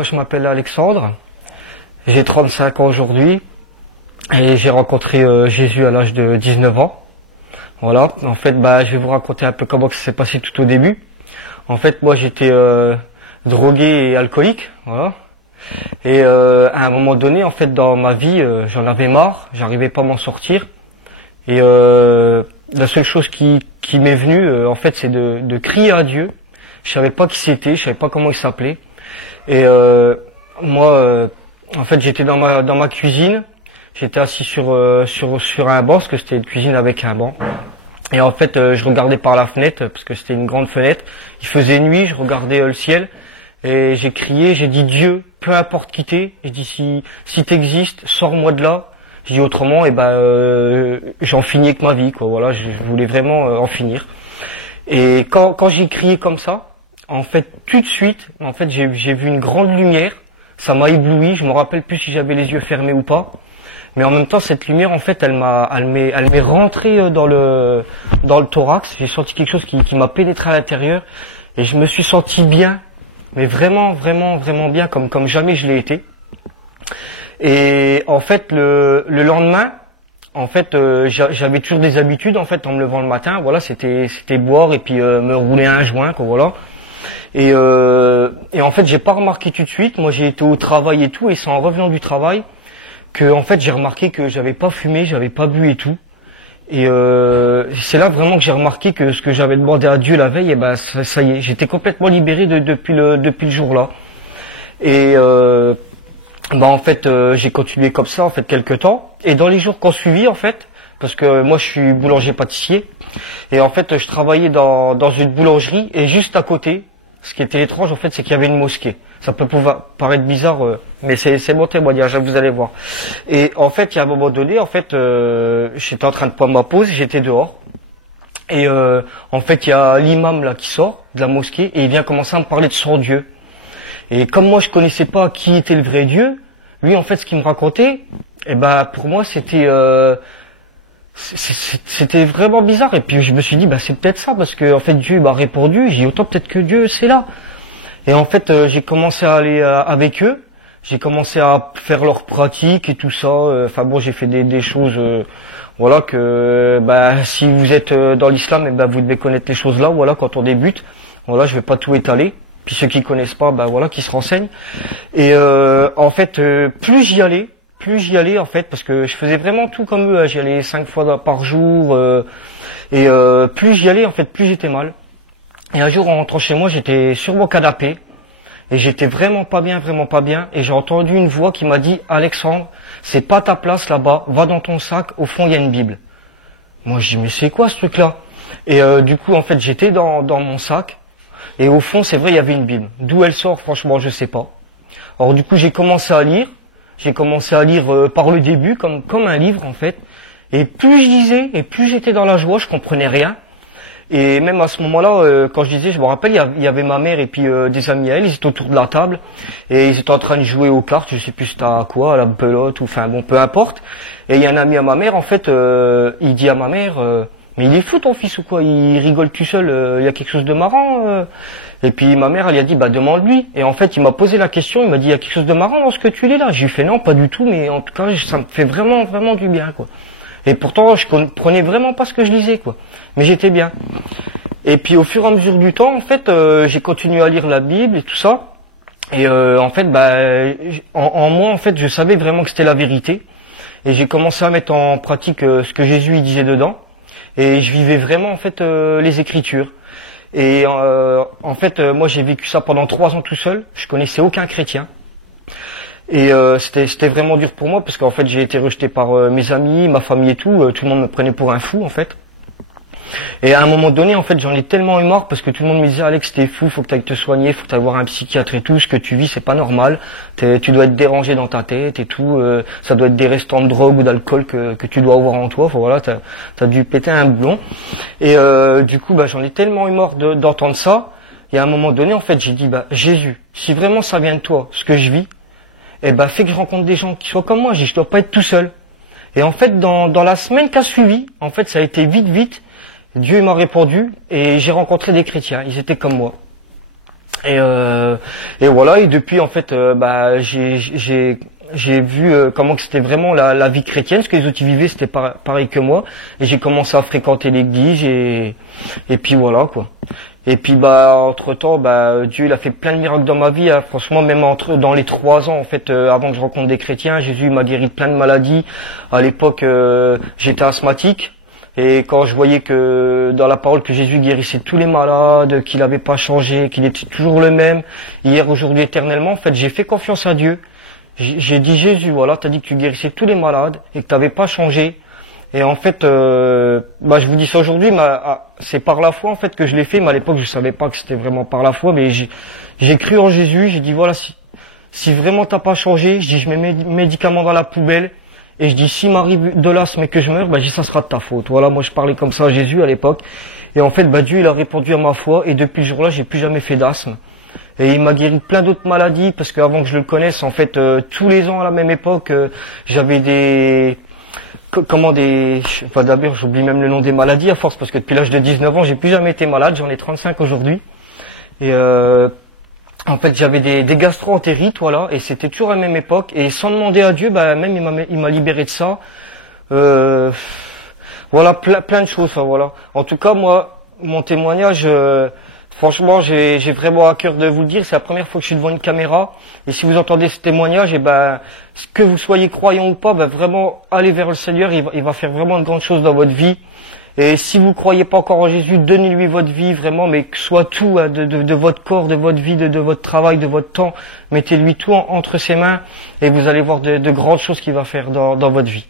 Moi, je m'appelle Alexandre, j'ai 35 ans aujourd'hui et j'ai rencontré Jésus à l'âge de 19 ans. Voilà, en fait, je vais vous raconter un peu comment ça s'est passé tout au début. En fait, moi, j'étais drogué et alcoolique, voilà. Et à un moment donné, en fait, dans ma vie, j'en avais marre, j'arrivais pas à m'en sortir. Et la seule chose qui m'est venue, en fait, c'est de crier à Dieu. Je savais pas qui c'était, je savais pas comment il s'appelait. Et moi, en fait, j'étais dans ma cuisine. J'étais assis sur un banc, parce que c'était une cuisine avec un banc. Et en fait, je regardais par la fenêtre, parce que c'était une grande fenêtre. Il faisait nuit, je regardais le ciel. Et j'ai crié, j'ai dit Dieu, peu importe qui t'es. J'ai dit si t'existes, sors-moi de là. J'ai dit autrement, j'en finis avec ma vie, quoi. Voilà, je voulais vraiment en finir. Et quand j'ai crié comme ça, en fait, tout de suite, en fait, j'ai vu une grande lumière. Ça m'a ébloui. Je me rappelle plus si j'avais les yeux fermés ou pas. Mais en même temps, cette lumière, en fait, elle m'est rentrée dans le thorax. J'ai senti quelque chose qui m'a pénétré à l'intérieur. Et je me suis senti bien. Mais vraiment, vraiment, vraiment bien, comme jamais je l'ai été. Et en fait, le lendemain, en fait, j'avais toujours des habitudes, en fait, en me levant le matin. Voilà, c'était boire et puis me rouler un joint, quoi, voilà. Et en fait, j'ai pas remarqué tout de suite. Moi, j'ai été au travail et tout, et c'est en revenant du travail que, en fait, j'ai remarqué que j'avais pas fumé, j'avais pas bu et tout. Et c'est là vraiment que j'ai remarqué que ce que j'avais demandé à Dieu la veille, ça y est, j'étais complètement libéré depuis le jour-là. Et en fait, j'ai continué comme ça en fait quelques temps. Et dans les jours qui ont suivi, en fait, parce que moi je suis boulanger-pâtissier, et en fait je travaillais dans une boulangerie, et juste à côté, ce qui était étrange en fait, c'est qu'il y avait une mosquée. Ça peut pouvoir paraître bizarre, mais c'est mon témoignage, vous allez voir. Et en fait, il y a un moment donné, en fait, j'étais en train de prendre ma pause, j'étais dehors. Et en fait, il y a l'imam là qui sort de la mosquée et il vient commencer à me parler de son Dieu. Et comme moi, je connaissais pas qui était le vrai Dieu, lui, en fait, ce qu'il me racontait, pour moi, c'était vraiment bizarre. Et puis je me suis dit, c'est peut-être ça, parce que en fait, Dieu m'a répondu. J'ai dit autant peut-être que Dieu, c'est là. Et en fait, j'ai commencé à aller avec eux. J'ai commencé à faire leurs pratiques et tout ça. J'ai fait des choses, voilà, que si vous êtes dans l'islam, vous devez connaître les choses là. Voilà, quand on débute. Voilà, je vais pas tout étaler. Puis ceux qui connaissent pas, voilà, qui se renseignent. Et en fait, plus j'y allais en fait, parce que je faisais vraiment tout comme eux. J'y allais 5 fois par jour. Et plus j'y allais, en fait, plus j'étais mal. Et un jour, en rentrant chez moi, j'étais sur mon canapé et j'étais vraiment pas bien, et j'ai entendu une voix qui m'a dit Alexandre, c'est pas ta place là-bas, va dans ton sac, au fond il y a une Bible. Moi je dis mais c'est quoi ce truc-là? Et du coup en fait j'étais dans mon sac et au fond c'est vrai il y avait une Bible. D'où elle sort franchement je sais pas. Alors du coup j'ai commencé à lire par le début comme un livre en fait. Et plus je lisais et plus j'étais dans la joie, je comprenais rien. Et même à ce moment-là, quand je disais, je me rappelle, il y avait ma mère et puis des amis à elle, ils étaient autour de la table et ils étaient en train de jouer aux cartes, je sais plus c'était à quoi, à la belote ou peu importe. Et il y a un ami à ma mère, en fait, il dit à ma mère, mais il est fou ton fils ou quoi, il rigole tout seul, il y a quelque chose de marrant. Et puis ma mère, elle lui a dit, demande-lui. Et en fait, il m'a posé la question, il m'a dit, il y a quelque chose de marrant dans ce que tu lis là. J'ai fait non, pas du tout, mais en tout cas, ça me fait vraiment, vraiment du bien, quoi. Et pourtant, je comprenais vraiment pas ce que je lisais, quoi. Mais j'étais bien. Et puis, au fur et à mesure du temps, en fait, j'ai continué à lire la Bible et tout ça. Et en fait, en moi, en fait, je savais vraiment que c'était la vérité. Et j'ai commencé à mettre en pratique ce que Jésus y disait dedans. Et je vivais vraiment, en fait, les Écritures. Et en fait, moi, j'ai vécu ça pendant 3 ans tout seul. Je connaissais aucun chrétien. Et c'était vraiment dur pour moi parce qu'en fait j'ai été rejeté par mes amis, ma famille et tout. Tout le monde me prenait pour un fou en fait. Et à un moment donné en fait j'en ai tellement eu marre parce que tout le monde me disait Alex t'es fou, faut que t'ailles te soigner, faut que t'ailles voir un psychiatre et tout. Ce que tu vis c'est pas normal. Tu dois être dérangé dans ta tête et tout. Ça doit être des restants de drogue ou d'alcool que tu dois avoir en toi. Enfin, voilà, t'as dû péter un blond. Et du coup j'en ai tellement eu marre d'entendre ça. Et à un moment donné en fait j'ai dit Jésus, si vraiment ça vient de toi, ce que je vis. Fais que je rencontre des gens qui soient comme moi, je dois pas être tout seul. Et en fait, dans la semaine qui a suivi, en fait, ça a été vite, Dieu m'a répondu, et j'ai rencontré des chrétiens, ils étaient comme moi. Et, euh, et voilà. Et depuis, en fait, j'ai vu comment que c'était vraiment la vie chrétienne, ce que les autres y vivaient, c'était pareil que moi. Et j'ai commencé à fréquenter l'église et puis voilà quoi. Et puis entre temps, Dieu il a fait plein de miracles dans ma vie. Hein. Franchement, même dans les 3 ans en fait, avant que je rencontre des chrétiens, Jésus m'a guéri de plein de maladies. À l'époque, j'étais asthmatique. Et quand je voyais que dans la parole que Jésus guérissait tous les malades, qu'il n'avait pas changé, qu'il était toujours le même, hier, aujourd'hui, éternellement, en fait, j'ai fait confiance à Dieu. J'ai dit Jésus, voilà, t'as dit que tu guérissais tous les malades et que t'avais pas changé. Et en fait, je vous dis ça aujourd'hui, c'est par la foi en fait que je l'ai fait. Mais à l'époque, je savais pas que c'était vraiment par la foi. Mais j'ai cru en Jésus. J'ai dit voilà, si vraiment t'as pas changé, je dis je mets mes médicaments dans la poubelle. Et je dis, s'il m'arrive de l'asthme et que je meurs, je dis, ça sera de ta faute. Voilà, moi je parlais comme ça à Jésus à l'époque. Et en fait, Dieu, il a répondu à ma foi. Et depuis ce jour-là, j'ai plus jamais fait d'asthme. Et il m'a guéri de plein d'autres maladies, parce qu'avant que je le connaisse, en fait, tous les ans à la même époque, j'avais d'abord, j'oublie même le nom des maladies à force, parce que depuis l'âge de 19 ans, j'ai plus jamais été malade. J'en ai 35 aujourd'hui. Et en fait, j'avais des gastro-entérites, voilà, et c'était toujours à la même époque. Et sans demander à Dieu, même il m'a libéré de ça. Voilà, plein de choses, enfin, voilà. En tout cas, moi, mon témoignage, franchement, j'ai vraiment à cœur de vous le dire. C'est la première fois que je suis devant une caméra. Et si vous entendez ce témoignage, que vous soyez croyant ou pas, vraiment, allez vers le Seigneur. Il va faire vraiment de grandes choses dans votre vie. Et si vous croyez pas encore en Jésus, donnez-lui votre vie vraiment, mais que soit tout de votre corps, de votre vie, de votre travail, de votre temps. Mettez-lui tout entre ses mains et vous allez voir de grandes choses qu'il va faire dans votre vie.